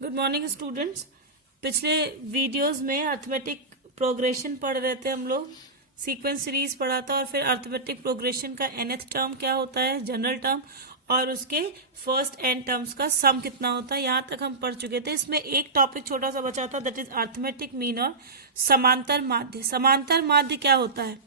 Good morning students. पिछले videos में arithmetic progression पढ़ रहे थे हम लोग, सीक्वेंस सीरीज पढ़ा था और फिर अर्थमेटिक प्रोग्रेशन का nth टर्म क्या होता है, जनरल टर्म, और उसके फर्स्ट n टर्म्स का सम कितना होता है, यहाँ तक हम पढ़ चुके थे। इसमें एक टॉपिक छोटा सा बचा था, दैट इज अर्थमेटिक मीन और समांतर माध्य। समांतर माध्य क्या होता है?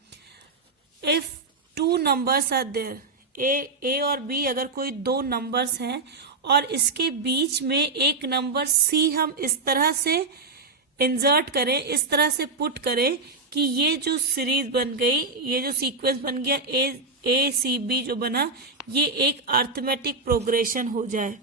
If two numbers are there, A और बी, अगर कोई दो नंबर्स हैं और इसके बीच में एक नंबर सी हम इस तरह से इंसर्ट करें, इस तरह से पुट करें कि ये जो सीरीज बन गई, ये जो सीक्वेंस बन गया ए सी बी जो बना, ये एक अर्थमेटिक प्रोग्रेशन हो जाए।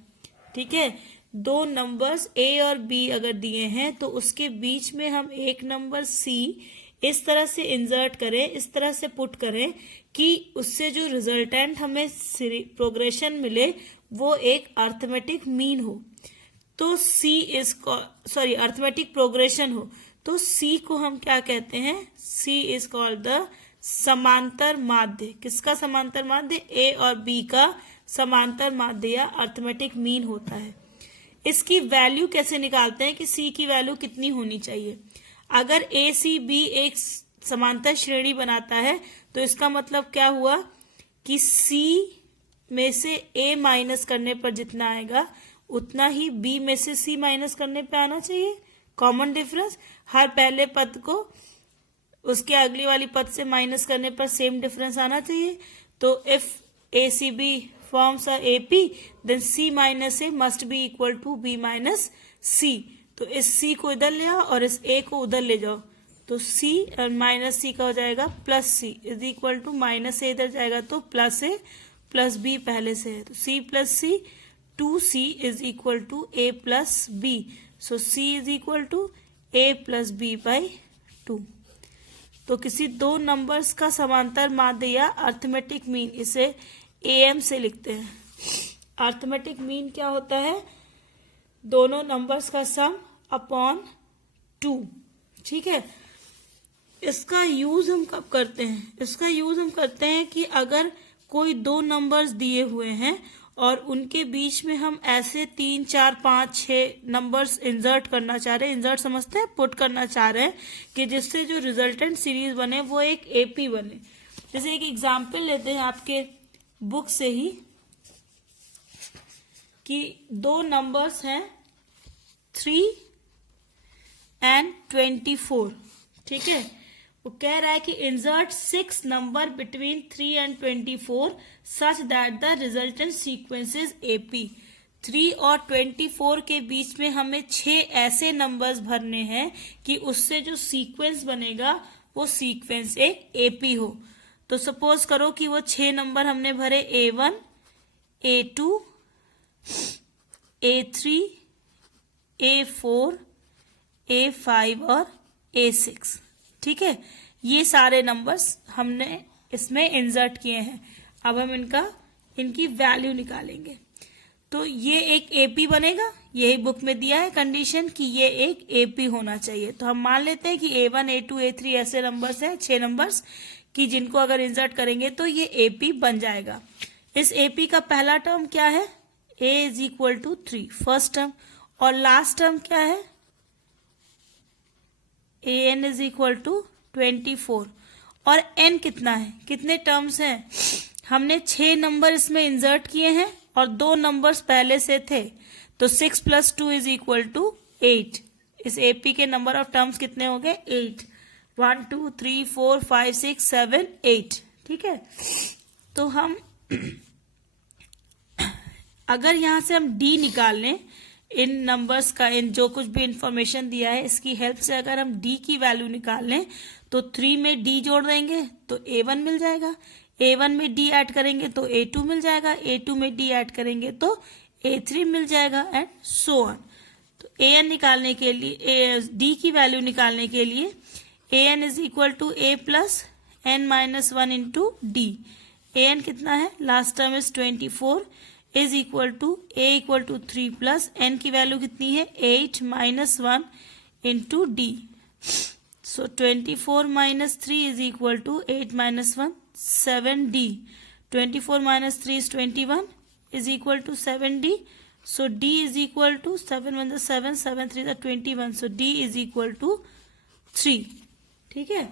ठीक है, दो नंबर्स ए और बी अगर दिए हैं तो उसके बीच में हम एक नंबर सी इस तरह से इंसर्ट करें, इस तरह से पुट करें कि उससे जो रिजल्टेंट हमें प्रोग्रेशन मिले वो एक अर्थमेटिक मीन हो, तो सी इज अर्थमेटिक प्रोग्रेशन हो, तो सी को हम क्या कहते हैं? सी इज कॉल्ड द समांतर माध्य। किसका समांतर माध्य? ए और बी का समांतर माध्य या अर्थमेटिक मीन होता है। इसकी वैल्यू कैसे निकालते हैं कि सी की वैल्यू कितनी होनी चाहिए? अगर ए सी बी एक समांतर श्रेणी बनाता है तो इसका मतलब क्या हुआ कि सी में से ए माइनस करने पर जितना आएगा उतना ही बी में से सी माइनस करने पे आना चाहिए। कॉमन डिफरेंस, हर पहले पद को उसके अगली वाली पद से माइनस करने पर सेम डिफरेंस आना चाहिए। तो if A C B forms a A P, then C minus A must be equal to B minus C. तो इस सी को इधर ले आओ और इस ए को उधर ले जाओ, तो सी और माइनस सी का हो जाएगा plus C is equal to minus A इधर जाएगा तो प्लस ए प्लस बी पहले से है, तो C plus C, two C is equal to A plus B. So C is equal to A plus B by 2। तो किसी दो नंबर्स का समांतर माध्य या अर्थमेटिक मीन, इसे एम से लिखते हैं। अर्थमेटिक मीन क्या होता है? दोनों नंबर्स का सम अपॉन 2। ठीक है, इसका यूज हम कब करते हैं? इसका यूज हम करते हैं कि अगर कोई दो नंबर्स दिए हुए हैं और उनके बीच में हम ऐसे 3, 4, 5, 6 नंबर्स इंसर्ट करना चाह रहे हैं, इंसर्ट समझते हैं, पुट करना चाह रहे हैं कि जिससे जो रिजल्टेंट सीरीज बने वो एक एपी बने। जैसे एक एग्जाम्पल लेते हैं आपके बुक से ही कि दो नंबर्स हैं 3 and 24। ठीक है, वो कह रहा है कि insert 6 number between 3 and 24 such that the resultant sequence is AP. 3 और 24 के बीच में हमें 6 ऐसे नंबर्स भरने हैं कि उससे जो सीक्वेंस बनेगा वो सीक्वेंस एक एपी हो। तो सपोज करो कि वो 6 नंबर हमने भरे A1, A2, A3, A4, A5 और A6। ठीक है, ये सारे नंबर्स हमने इसमें इंसर्ट किए हैं। अब हम इनकी वैल्यू निकालेंगे तो ये एक एपी बनेगा। यही बुक में दिया है कंडीशन कि ये एक एपी होना चाहिए। तो हम मान लेते हैं कि A1, A2, A3 ऐसे नंबर्स हैं, 6 नंबर्स कि जिनको अगर इंसर्ट करेंगे तो ये एपी बन जाएगा। इस एपी का पहला टर्म क्या है? A is equal to 3 first term, और लास्ट टर्म क्या है? an is equal to 24। और n कितना है? कितने टर्म्स हैं? हमने 6 नंबर इसमें इंसर्ट किए हैं और 2 नंबर्स पहले से थे, तो 6 + 2 इज इक्वल टू 8। इस एपी के नंबर ऑफ टर्म्स कितने हो गए? 8। 1 2 3 4 5 6 7 8। ठीक है, तो हम अगर यहां से हम डी निकाल लें इन नंबर्स का, इन जो कुछ भी इंफॉर्मेशन दिया है इसकी हेल्प से अगर हम डी की वैल्यू निकाल लें तो 3 में डी जोड़ देंगे तो A1 मिल जाएगा, A1 में डी ऐड करेंगे तो A2 मिल जाएगा, A2 में डी ऐड करेंगे तो A3 मिल जाएगा एंड सो ऑन। तो an निकालने के लिए, डी की वैल्यू निकालने के लिए an is equal to a plus n-1 into D. an कितना है? Last term is 24 is equal to a equal to 3 plus n की वैल्यू कितनी है? 8 - 1 into D. So 24 - 3 is equal to 8 - 1 7d। 24 - 3 is 21 is equal to 7d. So D is equal to 7 1 the 7, 7 3 the 21. So D is equal to 3. ठीक है,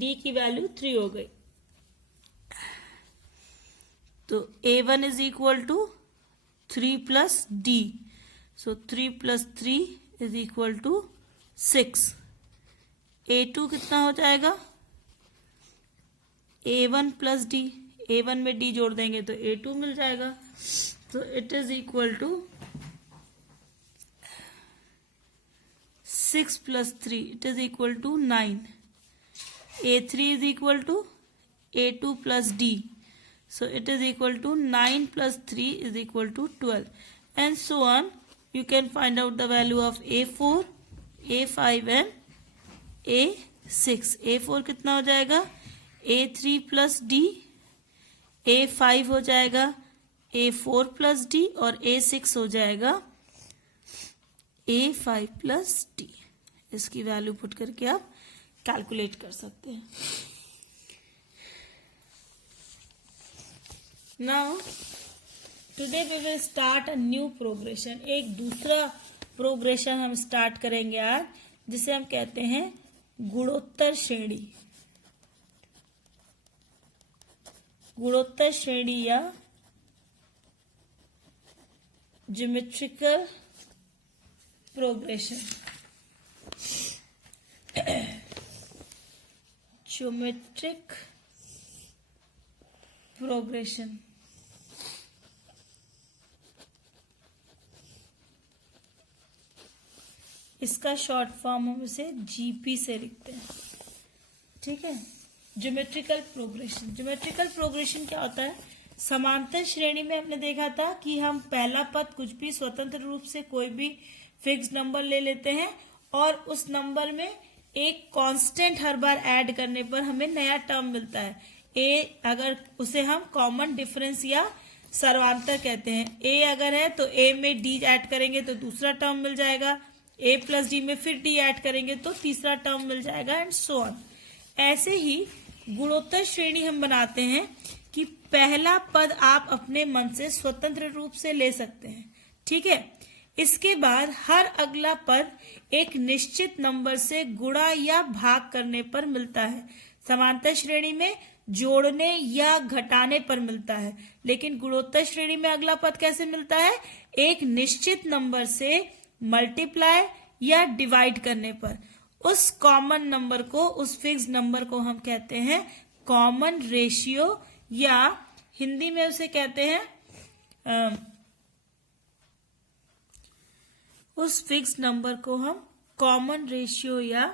D की value 3 हो गई. तो A1 is equal to 3 plus D. So 3 plus 3 is equal to 6. A2 कितना हो जाएगा? A1 plus D. A1 में D जोड़ देंगे तो A2 मिल जाएगा. तो it is equal to 6 plus 3. It is equal to 9. A3 is equal to A2 plus D. So it is equal to 9 plus 3 is equal to 12. And so on. You can find out the value of A4, A5 and A6. A4 कितना हो जाएगा? A3 plus D. A5 हो जाएगा A4 plus D. और A6 हो जाएगा A5 plus D. इसकी value put करके आप कैलकुलेट कर सकते हैं. Now today we will start a new progression. एक दूसरा प्रोग्रेशन हम स्टार्ट करेंगे आज, जिसे हम कहते हैं गुणोत्तर श्रेणी. गुणोत्तर श्रेणी या ज्योमेट्रिकल प्रोग्रेशन. Geometric progression. इसका शॉर्ट फॉर्म हम इसे जीपी से लिखते हैं. ठीक है, ज्योमेट्रिकल प्रोग्रेशन. ज्योमेट्रिकल प्रोग्रेशन क्या होता है? समांतर श्रेणी में हमने देखा था कि हम पहला पद कुछ भी स्वतंत्र रूप से कोई भी फिक्स नंबर ले लेते हैं और उस नंबर में एक कांस्टेंट हर बार ऐड करने पर हमें नया टर्म मिलता है. ए अगर उसे हम कॉमन डिफरेंस या सर्वांतर कहते हैं. ए अगर है तो ए में डी ऐड करेंगे तो दूसरा टर्म मिल जाएगा. ए प्लस डी में फिर डी ऐड करेंगे तो तीसरा टर्म मिल जाएगा, एंड सो ऑन. ऐसे ही गुणोत्तर श्रेणी हम बनाते हैं कि पहला पद आप अपने मन से स्वतंत्र रूप से ले सकते हैं. ठीक है, इसके बाद हर अगला पद एक निश्चित नंबर से गुणा या भाग करने पर मिलता है. समांतर श्रेणी में जोड़ने या घटाने पर मिलता है, लेकिन गुणोत्तर श्रेणी में अगला पद कैसे मिलता है? एक निश्चित नंबर से मल्टीप्लाई या डिवाइड करने पर. उस कॉमन नंबर को, उस फिक्स नंबर को हम कहते हैं कॉमन रेशियो, या हिंदी में उसे कहते हैं उस फिक्स नंबर को हम कॉमन रेशियो या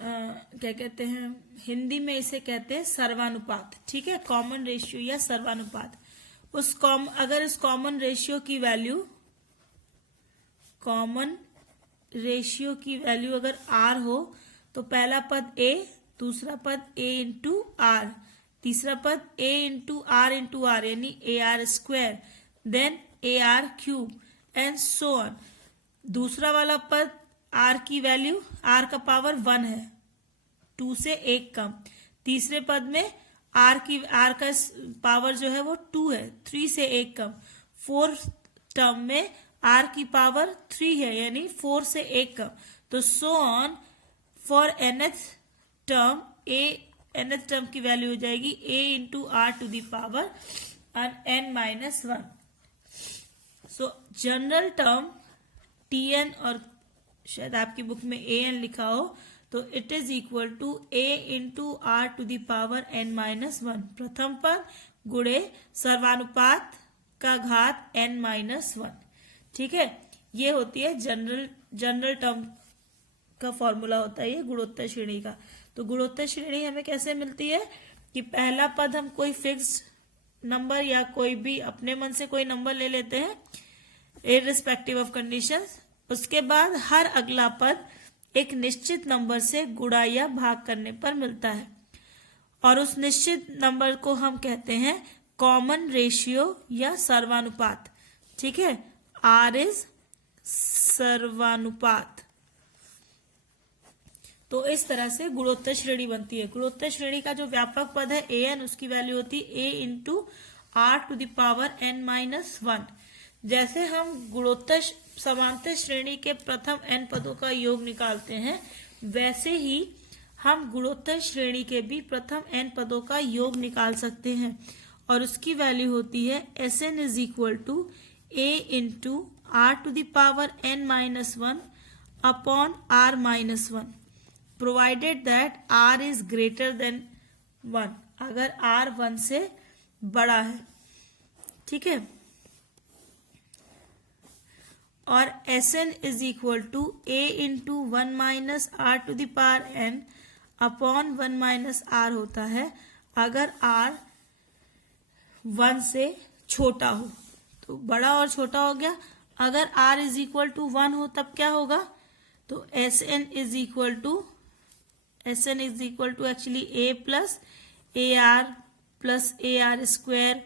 क्या कहते हैं, हिंदी में इसे कहते हैं सर्वानुपात. ठीक है, कॉमन रेशियो या सर्वानुपात. अगर इस कॉमन रेशियो की वैल्यू अगर R हो तो पहला पद A, दूसरा पद A इंटू R, तीसरा पद A इंटू R यानी AR square, then AR cube, and so on. दूसरा वाला पद R की वैल्यू, R का पावर 1 है, 2 से 1 कम. तीसरे पद में R का पावर जो है वो 2 है, 3 से 1 कम. फोर्थ टर्म में R की पावर 3 है, यानी 4 से 1 कम. तो so on for nth term की वैल्यू हो जाएगी A into R to the power n-1. So general term Tn, और शायद आपकी बुक में An लिखा हो, तो it is equal to A into R to the power n-1. प्रथम पद गुणे सर्वानुपात का घात n-1. ठीक है, ये होती है जनरल टर्म का फॉर्मूला होता है ये गुणोत्तर श्रेणी का. तो गुणोत्तर श्रेणी हमें कैसे मिलती है कि पहला पद हम कोई फिक्स नंबर या कोई भी अपने मन से कोई नंबर ले लेते हैं इररिस्पेक्टिव ऑफ कंडीशंस. उसके बाद हर अगला पद एक निश्चित नंबर से गुणा या भाग करने पर मिलता है, और उस निश्चित नंबर को हम कहते हैं कॉमन रेशियो या सर्वानुपात. ठीक है, R इज सर्वानुपात. तो इस तरह से गुणोत्तर श्रेणी बनती है. गुणोत्तर श्रेणी का जो व्यापक पद है An, उसकी वैल्यू होती है A into R to the power n-1. जैसे हम गुणोत्तर समांतर श्रेणी के प्रथम n पदों का योग निकालते हैं, वैसे ही हम गुणोत्तर श्रेणी के भी प्रथम n पदों का योग निकाल सकते हैं और उसकी वैल्यू होती है Sn is equal to a into r to the power n minus 1 upon r minus 1 provided that r is greater than 1, अगर r 1 से बड़ा है। ठीक है, और Sn is equal to a into 1 minus r to the power n upon 1 minus r होता है अगर r 1 से छोटा हो। तो बड़ा और छोटा हो गया। अगर r इज इक्वल टू 1 हो तब क्या होगा, तो Sn is equal to actually a plus ar square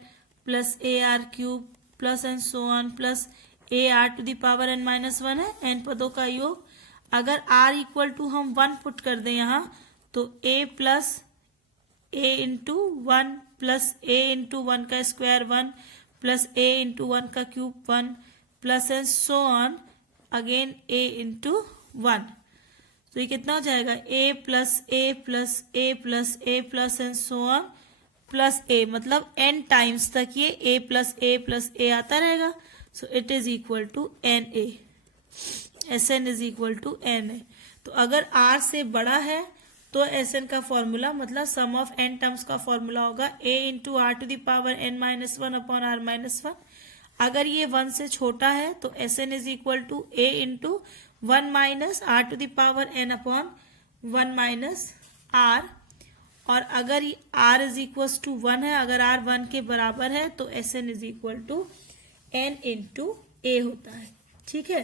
plus ar cube plus and so on plus ar to the power n minus 1 है, n पदों का योग। अगर r इक्वल टू हम 1 पुट कर दें यहाँ, तो a plus a into 1 plus a into 1 का स्क्वायर 1 प्लस a इंटू 1 का cube 1 plus and so on again a into 1। तो ये कितना हो जाएगा, a plus a plus a plus a plus and so on plus a, मतलब n times तक ये a प्लस a आता रहेगा। So it is equal to na, Sn is equal to na। तो अगर r से बड़ा है तो Sn का फॉर्मूला मतलब सम ऑफ n टर्म्स का फॉर्मूला होगा a into r to the power n minus 1 upon r minus 1। अगर ये 1 से छोटा है तो Sn is equal to a into 1 minus r to the power n upon 1 minus r। और अगर r इज इक्वल टू 1 है, अगर r 1 के बराबर है तो Sn is equal to n into a होता है। ठीक है,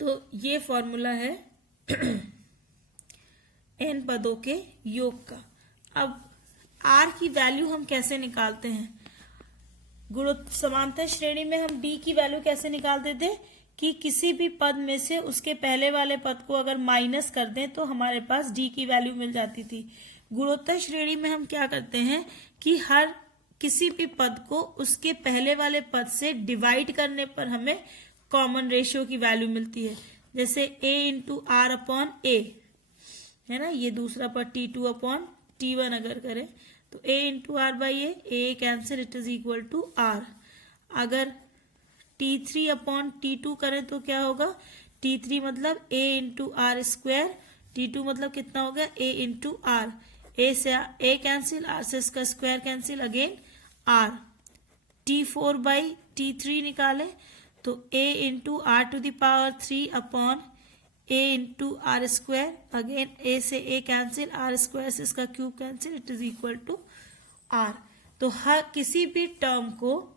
तो ये फॉर्मूला है n पदों के योग का। अब r की वैल्यू हम कैसे निकालते हैं, समांतर श्रेणी में हम d की वैल्यू कैसे निकालते थे कि किसी भी पद में से उसके पहले वाले पद को अगर माइनस कर दें तो हमारे पास d की वैल्यू मिल जाती थी। गुणोत्तर श्रेणी में हम क्या करते हैं कि हर किसी भी पद को उसके पहले वाले पद से डिवाइड करने पर हमें कॉमन रेशियो की वैल्यू मिलती है। जैसे a into r upon a है ना, ये दूसरा पद t2 अपॉन t1 अगर करें तो a into r by a cancel, it is equal to r। अगर t3 अपॉन t2 करें तो क्या होगा, t3 मतलब a into r square, t2 मतलब कितना हो गया a इंटू आर, a से a कैंसिल, r से इसका square cancel, again r। t4 by t3 निकालें तो a into r to the power 3 upon a into r square, again a से a कैंसिल, r स्क्वायर से इसका cube cancel, it is equal to r। तो हर किसी भी term को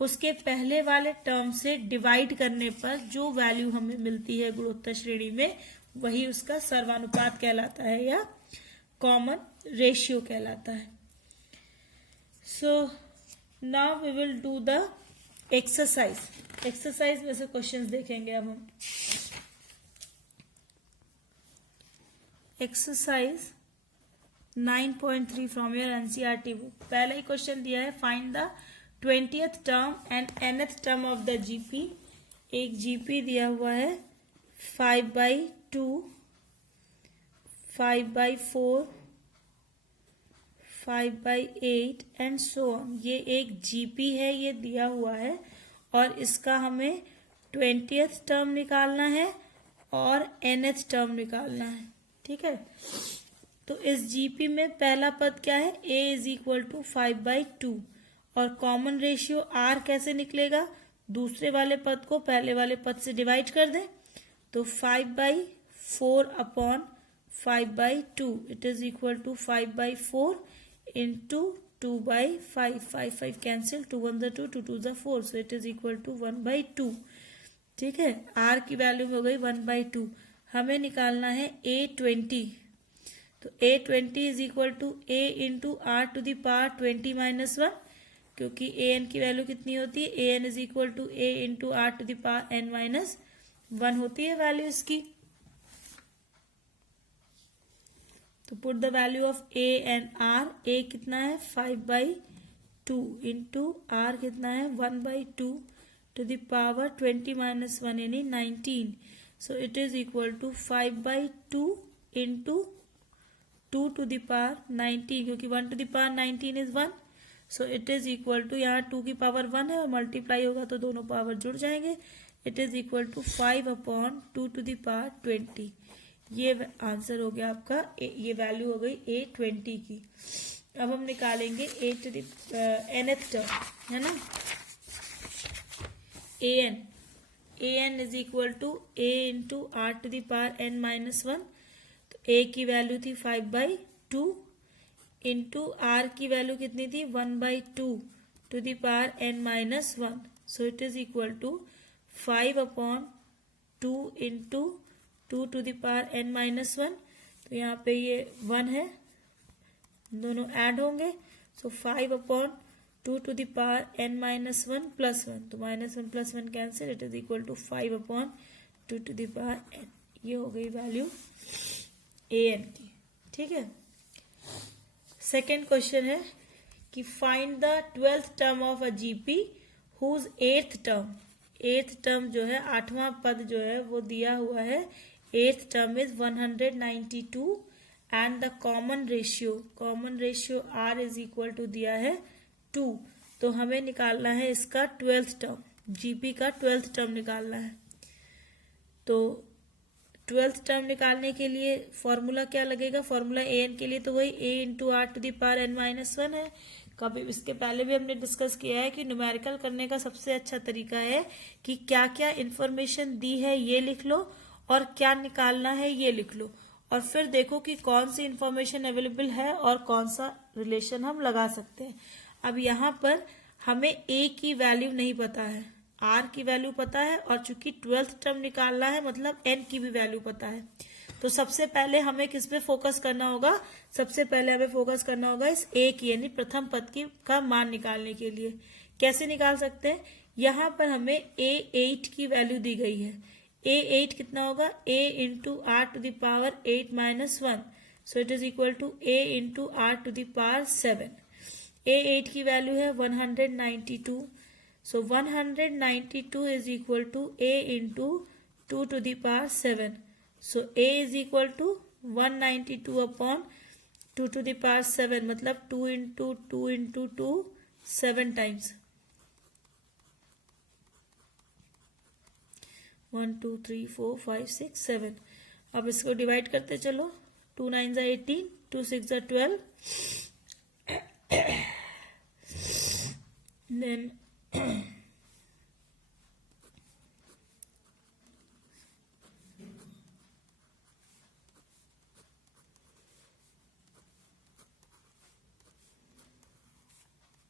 उसके पहले वाले टर्म से डिवाइड करने पर जो वैल्यू हमें मिलती है गुणोत्तर श्रेणी में, वही उसका सर्वानुपात कहलाता है या कॉमन रेशियो कहलाता है। So now we will do the exercise में से क्वेश्चंस देखेंगे अब हम। Exercise 9.3 from your NCERT book. पहला ही क्वेश्चन दिया है, find the 20th term and nth term of the GP. एक जीपी दिया हुआ है 5/2, 5/4, 5/8 एंड सो ऑन। ये एक जीपी है, ये दिया हुआ है और इसका हमें 20th टर्म निकालना है और nth टर्म निकालना है। ठीक है, तो इस जीपी में पहला पद क्या है, a इज इक्वल टू 5/2 और कॉमन रेशियो r कैसे निकलेगा, दूसरे वाले पद को पहले वाले पद से डिवाइड कर दें तो 5/4 upon 5/2 it is equal to 5/4 into 2/5, 5 cancel, 2 1 2, 2 2 4, so it is equal to 1/2। ठीक है, r की वैल्यू हो गई 1/2। हमें निकालना है a20, तो a20 is equal to a into r to the power 20 minus 1, क्योंकि an की वैल्यू कितनी होती है, an is equal to a into r to the power n minus 1 होती है वैल्यू इसकी। तो put the value of a and r। a कितना है 5/2 2 इंटू आर कितना है 1/2 टू द पावर 20 माइनस 1 यानी 19. So it is equal to 5/2 into 2 to the power 19, क्योंकि 1 to the power 19 is 1. So it is equal to, यहाँ 2 की power 1 है और मल्टीप्लाई होगा तो दोनों पावर जुड़ जाएंगे. It is equal to 5/2 to the power 20. ये आंसर हो गया आपका, ये वैल्यू हो गई A20 की. अब हम निकालेंगे a to the nth term, है ना, an is equal to a into r to the power n minus 1. तो a की वैल्यू थी 5/2 इंटू आर की वैल्यू कितनी थी 1/2 to the power n minus 1. So it is equal to 5/2 into 2 to the power n minus 1. तो यहाँ पे ये 1 है, दोनों ऐड होंगे. So 5/2 to the power n minus 1 plus 1. तो -1 + 1 cancel. It is equal to 5/2 to the power n. ये हो गई वैल्यू an की. ठीक है. सेकेंड क्वेश्चन है कि find the 12th term of a GP whose 8th term. 8th term जो है, 8वां पद जो है वो दिया हुआ है. 8th term is 192 and the common ratio r is equal to दिया है 2. तो हमें निकालना है इसका 12th टर्म, जीपी का 12th टर्म निकालना है. तो 12th टर्म निकालने के लिए फॉर्मूला क्या लगेगा, फॉर्मूला an के लिए तो वही a into r to the power n minus 1 है. कभी इसके पहले भी हमने डिस्कस किया है कि न्यूमेरिकल करने का सबसे अच्छा तरीका है कि क्या क्या इंफॉर्मेशन दी है ये लिख लो और क्या निकालना है ये लिख लो, और फिर देखो कि कौन सी इंफॉर्मेशन अवेलेबल है और कौन सा रिलेशन हम लगा सकते हैं. अब यहाँ पर हमें a की वैल्यू नहीं पता है, r की वैल्यू पता है, और चूंकि 12th टर्म निकालना है मतलब n की भी वैल्यू पता है. तो सबसे पहले हमें किस पे फोकस करना होगा, सबसे पहले हमें फोकस करना होगा इस a की, यानी प्रथम पद की का मान निकालने के लिए. कैसे निकाल सकते हैं, यहाँ पर हमें a8 की वैल्यू दी गई है. a8 कितना होगा, a into r to the power 8 minus 1. So it is equal to a into r to the power 7. a8 की वैल्यू है 192. So 192 is equal to a into 2 to the power 7. So a is equal to 192/2 to the power 7, मतलब 2 into 2 into 2 7 times. 1 2 3 4 5 6 7. अब इसको divide करते चलो. 2 9 = 18, 2 6 = 12. Then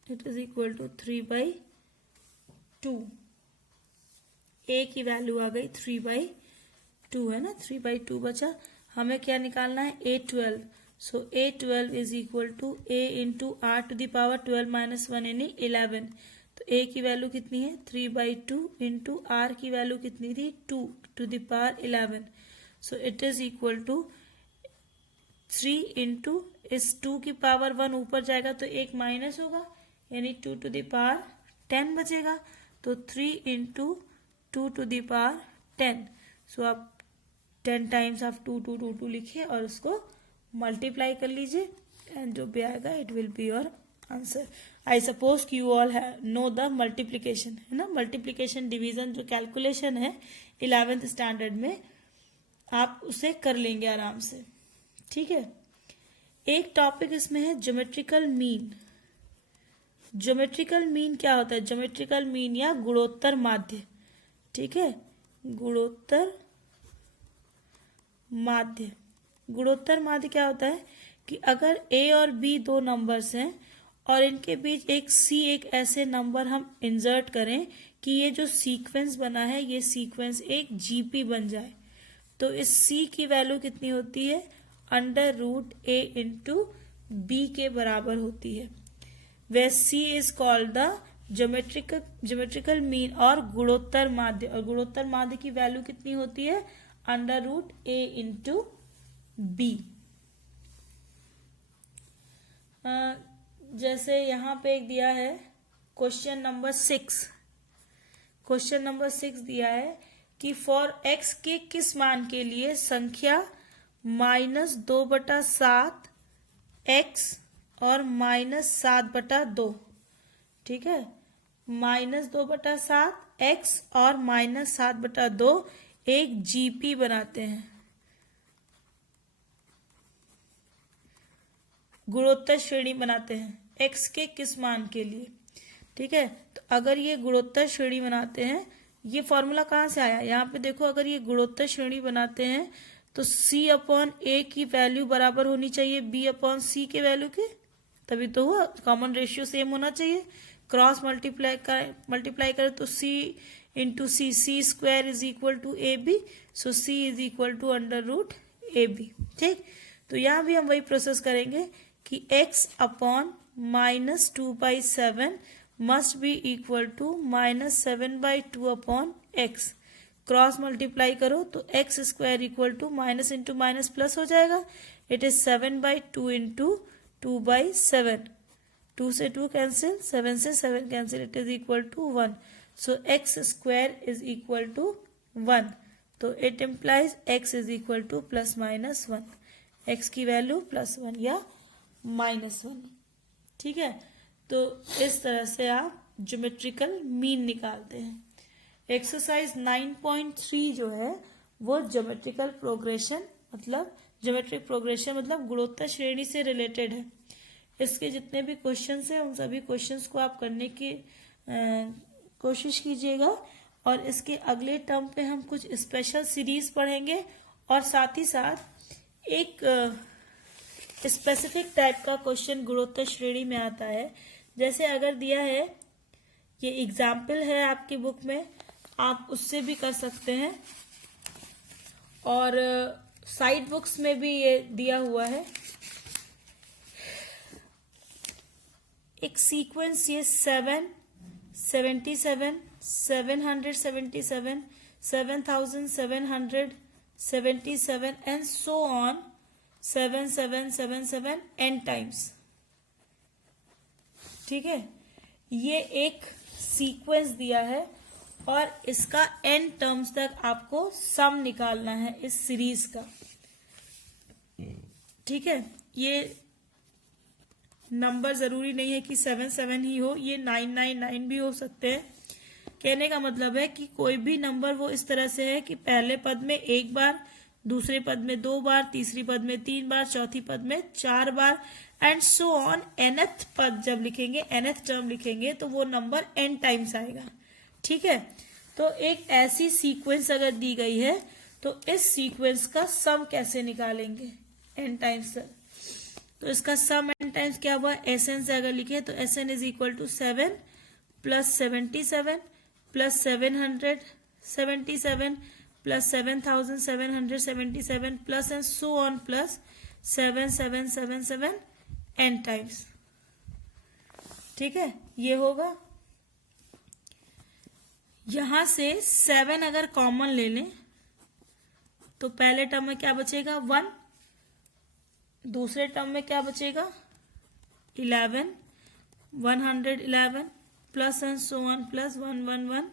it is equal to 3/2. a की value आ गई 3/2 है ना, 3/2 बचा. हमें क्या निकालना है, a12. So a12 is equal to a into r to the power 12 minus 1 यानी 11. तो a की वैल्यू कितनी है 3/2 इंटू आर की वैल्यू कितनी थी 2 to the power 11. So it is equal to 3 into इस 2 की पावर 1 ऊपर जाएगा तो एक माइनस होगा, यानी 2 टू द पावर 10 बचेगा. तो 3 इंटू 2 टू द पावर 10. सो आप 10 टाइम्स आप 2 2 2 2 लिखिए और उसको मल्टीप्लाई कर लीजिए, एंड जो भी आएगा it will be your answer. I suppose you all know the multiplication, है ना. मल्टीप्लीकेशन डिवीजन जो कैलकुलेशन है 11th स्टैंडर्ड में, आप उसे कर लेंगे आराम से. ठीक है. एक टॉपिक इसमें है ज्योमेट्रिकल मीन. ज्योमेट्रिकल मीन क्या होता है, ज्योमेट्रिकल मीन या गुणोत्तर माध्य. ठीक है, गुणोत्तर माध्य. गुणोत्तर माध्य क्या होता है कि अगर a और b दो नंबर्स हैं और इनके बीच एक c एक ऐसे नंबर हम इंसर्ट करें कि ये जो सीक्वेंस बना है ये सीक्वेंस एक जीपी बन जाए, तो इस c की वैल्यू कितनी होती है, √a इंटू b के बराबर होती है. वे c is called the geometrical mean और गुणोत्तर माध्य. और गुणोत्तर माध्य की वैल्यू कितनी होती है, √a इंटू b. जैसे यहाँ पे एक दिया है क्वेश्चन नंबर 6। क्वेश्चन नंबर 6 दिया है कि फॉर एक्स के किस मान के लिए संख्या -2/7 एक्स और -7/2, ठीक है, -2/7 एक्स और -7/2 एक जीपी बनाते हैं, गुणोत्तर श्रेणी बनाते हैं एक्स के किस मान के लिए, ठीक है। तो अगर ये गुणोत्तर श्रेणी बनाते हैं, ये फॉर्मूला कहाँ से आया, यहाँ पे देखो, अगर ये गुणोत्तर श्रेणी बनाते हैं तो C/A की वैल्यू बराबर होनी चाहिए B/C के वैल्यू के, तभी तो हुआ। कॉमन रेशियो सेम होना चाहिए। क्रॉस मल्टीप्लाई करें तो C into C, C² is equal to AB, so C is equal to √AB, ठीक। तो यहाँ भी हम वही प्रोसेस करेंगे कि x/-2/7 must be equal to -7/2/x। Cross multiply करो तो x² equal to minus into minus plus हो जाएगा। इट इज 7/2 इंटू 2/7, 2 से 2 कैंसिल, 7 से 7 cancel, it is equal to 1। So x² is equal to 1। तो it implies x is equal to +-1, x की वैल्यू +1 या -1, ठीक है। तो इस तरह से आप ज्योमेट्रिकल मीन निकालते हैं। एक्सरसाइज 9.3 जो है वो ज्योमेट्रिकल प्रोग्रेशन मतलब गुणोत्तर श्रेणी से रिलेटेड है। इसके जितने भी क्वेश्चंस हैं उन सभी क्वेश्चंस को आप करने की कोशिश कीजिएगा। और इसके अगले टर्म पे हम कुछ स्पेशल सीरीज पढ़ेंगे और साथ ही साथ एक स्पेसिफिक टाइप का क्वेश्चन गुणोत्तर श्रेणी में आता है। जैसे अगर दिया है, ये एग्जाम्पल है आपकी बुक में, आप उससे भी कर सकते हैं और साइड बुक्स में भी ये दिया हुआ है। एक सीक्वेंस ये 777, 777, 7777 and so on 7777 n times, ठीक है। ये एक सीक्वेंस दिया है और इसका n टर्म्स तक आपको सम निकालना है इस सीरीज का, ठीक है। ये नंबर जरूरी नहीं है कि 77 ही हो, ये 999 भी हो सकते हैं। कहने का मतलब है कि कोई भी नंबर वो इस तरह से है कि पहले पद में 1 बार, दूसरे पद में 2 बार, तीसरी पद में 3 बार, चौथी पद में 4 बार एंड सो ऑन। nth पद जब लिखेंगे, nth टर्म लिखेंगे तो वो नंबर n टाइम्स आएगा, ठीक है। तो एक ऐसी सीक्वेंस अगर दी गई है तो इस सीक्वेंस का सम कैसे निकालेंगे n टाइम्स तक। तो इसका सम n टाइम्स क्या हुआ, Sn से अगर लिखे तो Sn is equal to 7 + 77 + 777 + 7777 plus and so on plus 7777 n times, ठीक है। ये होगा, यहां से 7 अगर कॉमन ले लें तो पहले टर्म में क्या बचेगा 1, दूसरे टर्म में क्या बचेगा 11, 111 plus and so on plus 111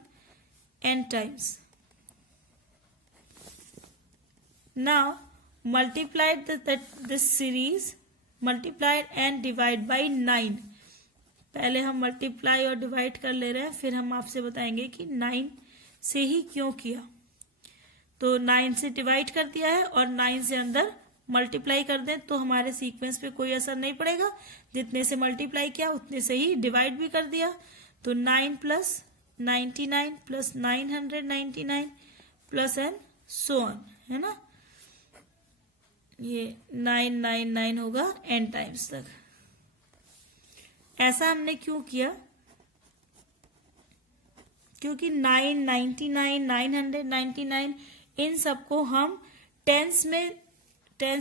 n times. Now multiply this series, multiplied and divide by 9। पहले हम मल्टीप्लाई और डिवाइड कर ले रहे हैं, फिर हम आपसे बताएंगे कि 9 से ही क्यों किया। तो 9 से डिवाइड कर दिया है और 9 से अंदर मल्टीप्लाई कर दें तो हमारे सीक्वेंस पे कोई असर नहीं पड़ेगा। जितने से मल्टीप्लाई किया उतने से ही डिवाइड भी कर दिया। तो 9 + 99 + 999 प्लस एंड सो ऑन, है ना। ये 999 होगा n टाइम्स तक। ऐसा हमने क्यों किया, क्योंकि 999, 999 इन सबको हम टेंस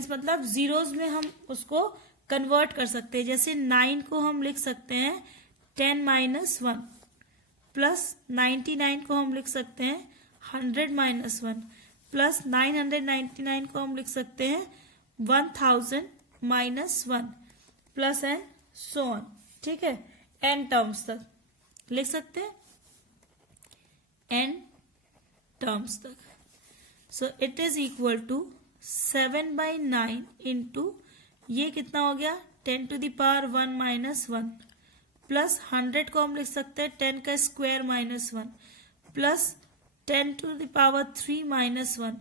मतलब जीरोस में हम उसको कन्वर्ट कर सकते हैं। जैसे 9 को हम लिख सकते हैं 10 - 1 प्लस 99 को हम लिख सकते हैं 100 - 1 प्लस 999 को हम लिख सकते हैं 1000 - 1 प्लस एंड सो ऑन, ठीक है, n टर्म्स तक लिख सकते हैं, n टर्म्स तक. So it is equal to 7/9 into ये कितना हो गया 10 to the power 1 minus 1 plus 100 को हम लिख सकते हैं 10 का square minus 1 plus 10 to the power 3 minus 1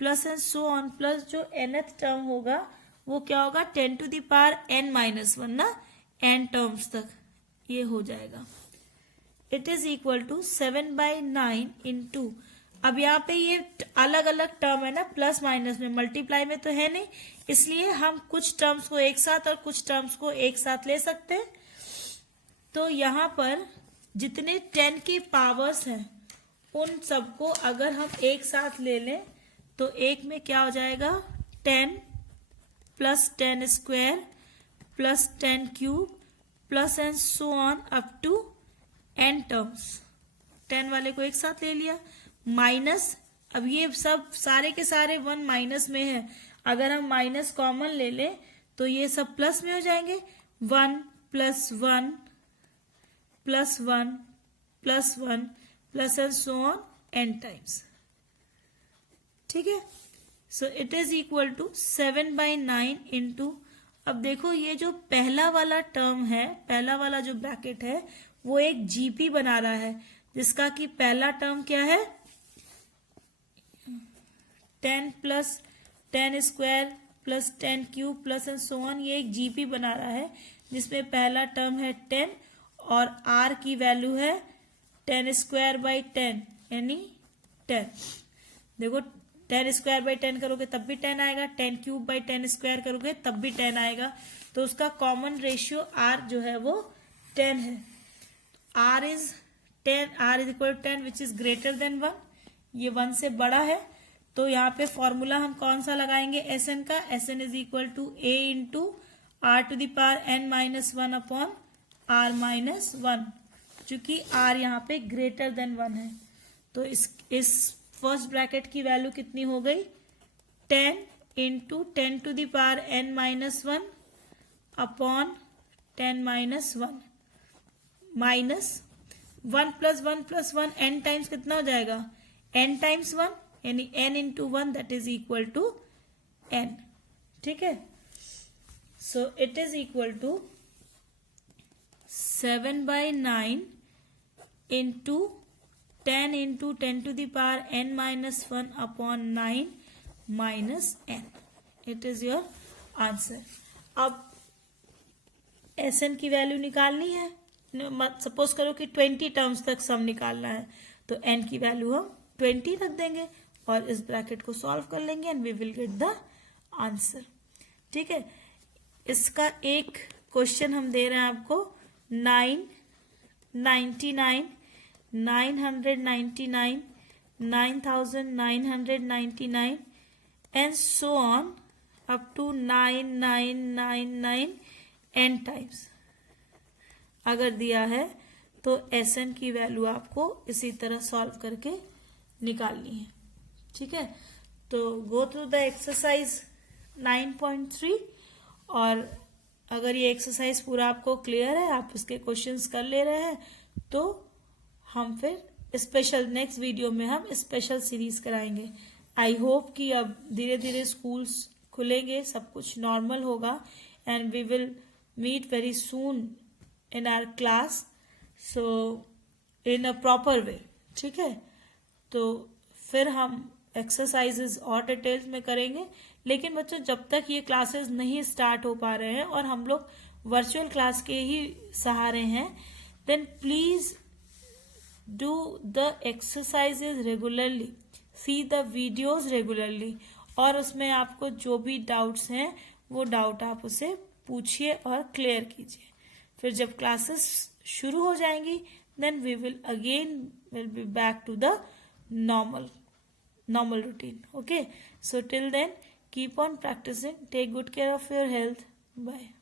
plus and so on, plus जो nth टर्म होगा वो क्या होगा 10 to the power n minus 1 ना, n टर्म्स तक ये हो जाएगा. It is equal to 7/9 into, अब यहाँ पे ये अलग अलग टर्म है ना, प्लस माइनस में, मल्टीप्लाई में तो है नहीं, इसलिए हम कुछ टर्म्स को एक साथ और कुछ टर्म्स को एक साथ ले सकते हैं. तो यहाँ पर जितने 10 की पावर्स हैं उन सबको अगर हम एक साथ ले लें तो एक में क्या हो जाएगा 10 plus 10 square plus 10 cube plus and so on up to n terms. 10 वाले को एक साथ ले लिया, माइनस, अब ये सब सारे के सारे 1 माइनस में है, अगर हम माइनस कॉमन ले लें तो ये सब प्लस में हो जाएंगे. 1 plus 1 plus 1 plus 1 plus and so on n times. ठीक है, so it is equal to 7/9 into, अब देखो ये जो पहला वाला टर्म है, पहला वाला जो ब्रैकेट है वो एक जीपी बना रहा है, जिसका कि पहला टर्म क्या है 10 plus 10 square plus 10 cube plus and so on, ये एक जीपी बना रहा है जिसमें पहला टर्म है 10 और r की वैल्यू है 10 स्क्वायर बाई 10 यानी 10. देखो 10 स्क्वायर बाई 10 करोगे तब भी 10 आएगा, 10 क्यूब बाई 10 स्क्वायर करोगे तब भी 10 आएगा, तो उसका कॉमन रेशियो r जो है वो 10 है. r is 10, r is equal to 10 which is greater than 1, ये 1 से बड़ा है, तो यहाँ पे फॉर्मूला हम कौन सा लगाएंगे Sn का, Sn is equal to a into r to the power n minus 1 upon r minus 1, चूंकि r यहाँ पे ग्रेटर देन 1 है. तो इस फर्स्ट ब्रैकेट की वैल्यू कितनी हो गई 10 into 10 to the power n minus 1 upon 10 minus 1 minus 1 plus 1 plus 1 n times कितना हो जाएगा n टाइम्स 1 यानी n into 1 that is equal to n. ठीक है, so it is equal to 7/9 into 10 into 10 to the power n minus 1 upon 9 minus n. It is your answer. अब Sn की वैल्यू निकालनी है, सपोज करो कि 20 टर्म्स तक सम निकालना है, तो n की वैल्यू हम 20 रख देंगे और इस ब्रैकेट को सॉल्व कर लेंगे and we will get the answer. ठीक है, इसका एक क्वेश्चन हम दे रहे हैं आपको 999 999 9999 and so on up to 9999 n times. अगर दिया है तो Sn की वैल्यू आपको इसी तरह सॉल्व करके निकालनी है. ठीक है, तो गो थ्रू द एक्सरसाइज 9.3 और अगर ये एक्सरसाइज पूरा आपको क्लियर है, आप उसके क्वेश्चंस कर ले रहे हैं, तो हम फिर स्पेशल नेक्स्ट वीडियो में हम स्पेशल सीरीज कराएंगे. आई होप कि अब धीरे धीरे स्कूल्स खुलेंगे, सब कुछ नॉर्मल होगा and we will meet very soon in our class, so in a proper way. ठीक है, तो फिर हम एक्सरसाइजेज और डिटेल्स में करेंगे. लेकिन बच्चों जब तक ये क्लासेस नहीं स्टार्ट हो पा रहे हैं और हम लोग वर्चुअल क्लास के ही सहारे हैं, then please do the exercises regularly, see the videos regularly, और उसमें आपको जो भी डाउट्स हैं वो डाउट आप उसे पूछिए और क्लियर कीजिए. फिर जब क्लासेस शुरू हो जाएंगी then we will be back to the normal routine. Okay, so till then keep on practicing, take good care of your health. Bye.